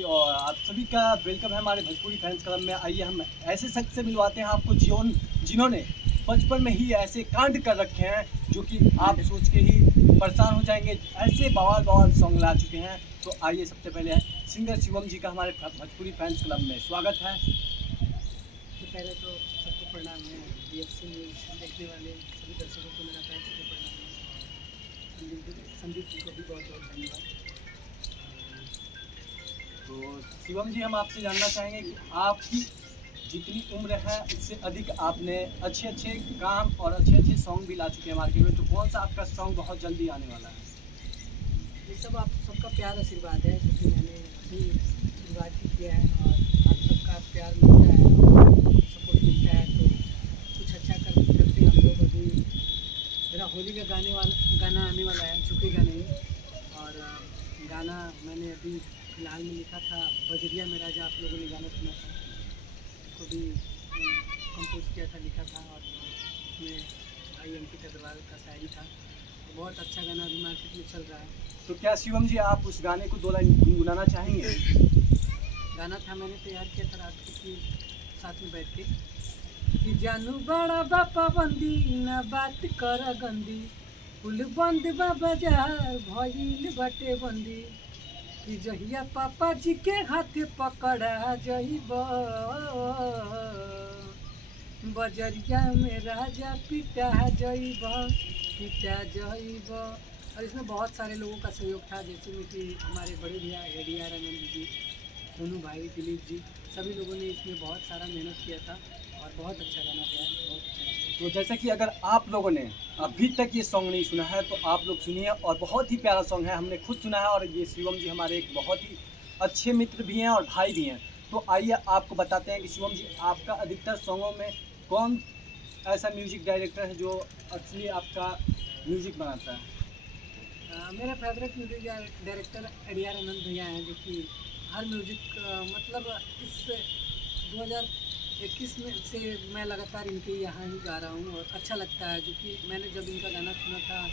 जी, और आप सभी का वेलकम है हमारे भोजपुरी फैंस क्लब में। आइए हम ऐसे शख्स से मिलवाते हैं आपको जिन्होंने बचपन में ही ऐसे कांड कर रखे हैं जो कि आप सोच के ही परेशान हो जाएंगे। ऐसे बवाल बवाल सॉन्ग ला चुके हैं। तो आइए सबसे पहले सिंगर शिवम जी का हमारे भोजपुरी फैंस क्लब में स्वागत है। सबसे पहले तो सबको प्रणाम है। BFC न्यूज़ देखने वाले सभी दर्शकों को मेरा पैर से प्रणाम है। और संदीप जी को भी बहुत बहुत धन्यवाद। तो शिवम जी, हम आपसे जानना चाहेंगे कि आपकी जितनी उम्र है उससे अधिक आपने अच्छे अच्छे काम और अच्छे अच्छे सॉन्ग भी ला चुके हैं मार्केट में। तो कौन सा आपका सॉन्ग बहुत जल्दी आने वाला है? ये सब आप सबका प्यार आशीर्वाद है, जो कि मैंने अभी शुरुआत ही किया है। और आप सबका प्यार मिलता है और सपोर्ट मिलता है तो कुछ अच्छा करते हैं हम लोग। अभी मेरा होली का गाना आने वाला है, झुकेगा नहीं। और गाना मैंने अभी फिलहाल में लिखा था, बजरिया में राजा, आप लोगों ने गाना सुना था, उसको भी कंपोज किया था, लिखा था। और उसमें भाई अंकित अग्रवाल का शायरी था। तो बहुत अच्छा गाना अभी मार्केट में चल रहा है। तो क्या शिवम जी आप उस गाने को 2 लाइन गुनगुनाना चाहेंगे? गाना था, मैंने तैयार किया था रात को कि साथ में बैठ के कि जानू बड़ा बापा बंदी न बात कर गंदी, फुल बंद बा बाजार भइल बाटे बंदी, कि जहिया पापा जी के हाथे पकड़ा जइब, बजरिया में राजा पिटा जइब, पिटा जइब। और इसमें बहुत सारे लोगों का सहयोग था, जैसे में कि हमारे बड़े भैया ADR आनंद जी, सोनू भाई, दिलीप जी, सभी लोगों ने इसमें बहुत सारा मेहनत किया था। और बहुत अच्छा गाना गया, बहुत अच्छा लगा। तो जैसे कि अगर आप लोगों ने अभी तक ये सॉन्ग नहीं सुना है तो आप लोग सुनिए, और बहुत ही प्यारा सॉन्ग है, हमने खुद सुना है। और ये शिवम जी हमारे एक बहुत ही अच्छे मित्र भी हैं और भाई भी हैं। तो आइए आपको बताते हैं कि शिवम जी आपका अधिकतर सॉन्गों में कौन ऐसा म्यूजिक डायरेक्टर है जो असली आपका म्यूजिक बनाता है? मेरा फेवरेट म्यूजिक डायरेक्टर ADR आनंद भैया हैं, जो कि हर म्यूजिक मतलब इस 2021 में से मैं लगातार इनके यहाँ ही गा रहा हूँ और अच्छा लगता है। जो कि मैंने जब इनका गाना सुना था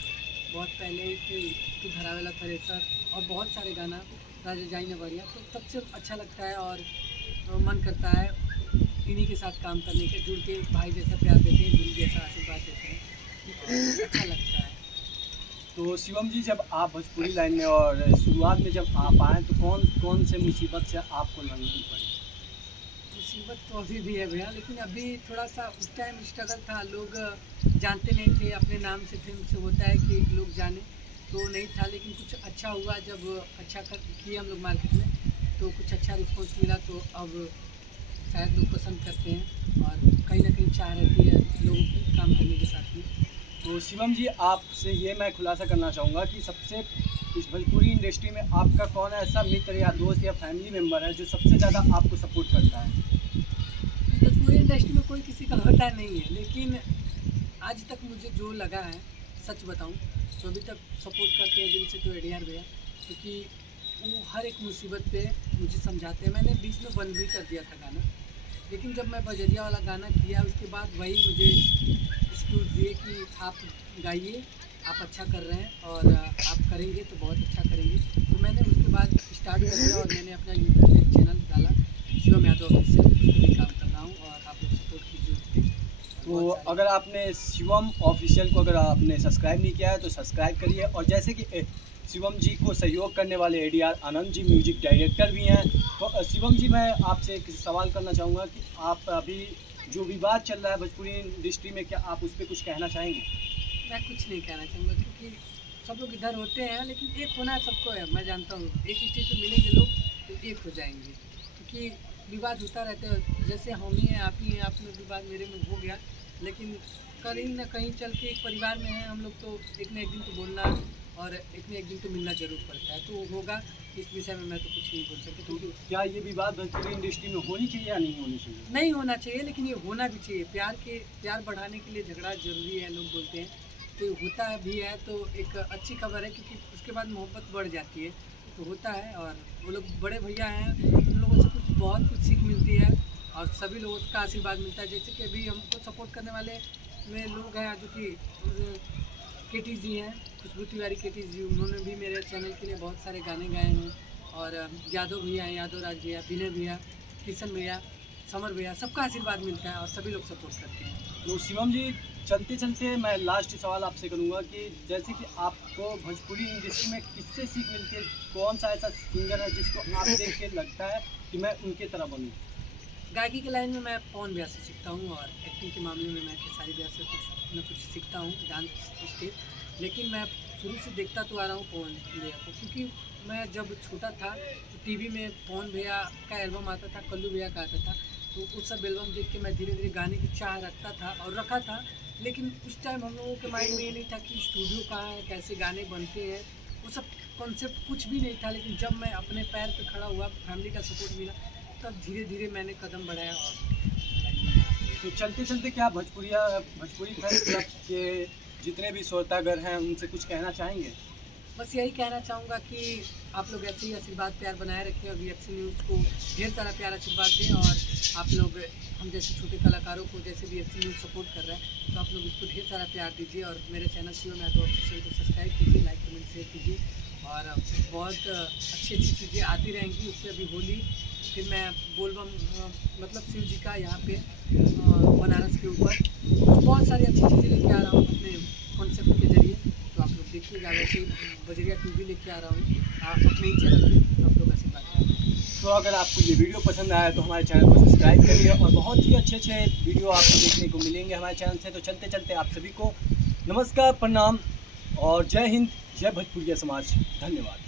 बहुत पहले कि तू धरावेला थ्रेसर और बहुत सारे गाना, राजा जाई ने बढ़िया, तो तब से अच्छा लगता है। और मन करता है इन्हीं के साथ काम करने के, जुड़ के भाई जैसा प्यार देते हैं, दिल जैसा आशीर्वाद देते हैं, तो अच्छा लगता है। तो शिवम जी, जब आप भोजपुरी लाइन में और शुरुआत में जब आप आए तो कौन कौन से मुसीबत से आपको लड़नी पड़ी? मुसीबत तो अभी भी है भैया, लेकिन अभी थोड़ा सा उस टाइम स्ट्रगल था। लोग जानते नहीं थे, अपने नाम से फिल्म से होता है कि लोग जाने, तो नहीं था। लेकिन कुछ अच्छा हुआ, जब अच्छा कर किए हम लोग मार्केट में तो कुछ अच्छा रिस्पॉन्स मिला, तो अब शायद लोग पसंद करते हैं और कहीं ना कहीं चाह रहती है लोगों की काम करने के साथ में। तो शिवम जी, आपसे ये मैं खुलासा करना चाहूँगा कि सबसे इस भोजपुरी इंडस्ट्री में आपका कौन ऐसा मित्र या दोस्त या फैमिली मेम्बर है जो सबसे ज़्यादा आपको सपोर्ट करता है? भोजपुरी इंडस्ट्री में कोई किसी का होता नहीं है, लेकिन आज तक मुझे जो लगा है, सच बताऊं तो अभी तक सपोर्ट करते हैं दिल से, तो ADR भैया, क्योंकि वो हर एक मुसीबत पे मुझे समझाते हैं। मैंने बीच में बंद भी कर दिया था गाना, लेकिन जब मैं बजरिया वाला गाना किया उसके बाद वही मुझे एक्सक्यूज़ दिए कि आप गाइए, आप अच्छा कर रहे हैं और आप करेंगे तो बहुत अच्छा करेंगे। तो मैंने उसके बाद स्टार्ट कर दिया और मैंने अपना यूट्यूब पे एक चैनल डाला, शिवम यादव ऑफिशियल, उस पर भी काम कर रहा हूँ और आप लोग सपोर्ट कीजिए उस पर। तो अगर आपने शिवम ऑफिशियल को अगर आपने सब्सक्राइब नहीं किया है तो सब्सक्राइब करिए। और जैसे कि शिवम जी को सहयोग करने वाले ADR Anand ji music director भी हैं। तो शिवम जी, मैं आपसे एक सवाल करना चाहूँगा कि आप अभी जो विवाद चल रहा है भोजपुरी इंडस्ट्री में, क्या आप उस पर कुछ कहना चाहेंगे? मैं कुछ नहीं कहना चाहूँगा, क्योंकि सब लोग इधर होते हैं, लेकिन एक होना सबको है। मैं जानता हूँ एक ही चीज़ पे मिलेंगे लोग तो एक हो जाएंगे, क्योंकि विवाद होता रहता है। जैसे हम ही हैं, आप ही हैं, आप में विवाद मेरे में हो गया, लेकिन कहीं ना कहीं चल के एक परिवार में हैं हम लोग, तो एक ना एक दिन तो बोलना और एक ना एक दिन तो मिलना जरूर पड़ता है, तो होगा। इस विषय में मैं तो कुछ नहीं बोल सकता, तो क्योंकि क्या ये विवाद भोजपुरी इंडस्ट्री में होनी चाहिए या नहीं होनी चाहिए? नहीं होना चाहिए, लेकिन ये होना भी चाहिए। प्यार बढ़ाने के लिए झगड़ा जरूरी है, लोग बोलते हैं, तो होता है भी है, तो एक अच्छी खबर है, क्योंकि उसके बाद मोहब्बत बढ़ जाती है, तो होता है। और वो लोग बड़े भैया हैं, उन लोगों से कुछ बहुत कुछ सीख मिलती है और सभी लोगों का आशीर्वाद मिलता है। जैसे कि अभी हमको सपोर्ट करने वाले में लोग हैं, जो कि KT जी हैं, खुशबू तिवारी KT जी, उन्होंने भी मेरे चैनल के लिए बहुत सारे गाने गाए हैं और यादव भैया हैं, यादव राज भैया, विनय भैया, किशन भैया, समर भैया, सबका आशीर्वाद मिलता है और सभी लोग सपोर्ट करते हैं। तो शिवम जी, चलते चलते मैं लास्ट सवाल आपसे करूंगा कि जैसे कि आपको भोजपुरी इंडस्ट्री में किससे सीख मिलती है, कौन सा ऐसा सिंगर है जिसको आप देख के लगता है कि मैं उनके तरह बनूं? गायकी के लाइन में मैं पवन भैया से सीखता हूँ और एक्टिंग के मामले में मैं खेसारी भैया से कुछ न कुछ सीखता हूँ, डांस उसके। लेकिन मैं शुरू से देखता तो आ रहा हूँ पवन भैया को, क्योंकि मैं जब छोटा था तो टीवी में पवन भैया का एल्बम आता था, कल्लू भैया का आता था, तो उस सब एल्बम देख के मैं धीरे धीरे गाने की चाह रखता था और रखा था। लेकिन उस टाइम हम लोगों के माइंड में ये नहीं था कि स्टूडियो कहाँ है, कैसे गाने बनते हैं, वो सब कॉन्सेप्ट कुछ भी नहीं था। लेकिन जब मैं अपने पैर पे खड़ा हुआ, फैमिली का सपोर्ट मिला, तब धीरे धीरे मैंने कदम बढ़ाया। और तो चलते चलते क्या भोजपुरी फैंस क्लब के जितने भी श्रोतागर हैं उनसे कुछ कहना चाहेंगे? बस यही कहना चाहूँगा कि आप लोग ऐसे ही आशीर्वाद प्यार बनाए रखें और VFC न्यूज़ को ढेर सारा प्यार आशीर्वाद दें। और आप लोग हम जैसे छोटे कलाकारों को जैसे VFC न्यूज़ सपोर्ट कर रहा है, तो आप लोग इसको ढेर सारा प्यार दीजिए और मेरे चैनल शिवम यादव ऑफिशियल को सब्सक्राइब कीजिए, लाइक कमेंट शेयर कीजिए। और बहुत अच्छी अच्छी चीज़ें आती रहेंगी। उसमें अभी होली, फिर मैं बोलबम मतलब शिव जी का यहाँ पे बनारस के ऊपर बहुत सारी अच्छी चीज़ें लेके आ रहा हूँ अपने कॉन्सेप्ट के जरिए। तो आप लोग देखिएगा। वैसे ही बजरिया ट्यूब भी लेके आ रहा हूँ अपने ही चैनल पे, तो आप लोग ऐसे बात करें। तो अगर आपको ये वीडियो पसंद आया तो हमारे चैनल को सब्सक्राइब करिए और बहुत ही अच्छे अच्छे वीडियो आपको देखने को मिलेंगे हमारे चैनल से। तो चलते चलते आप सभी को नमस्कार, प्रणाम और जय हिंद, जय भोजपुरिया समाज। धन्यवाद।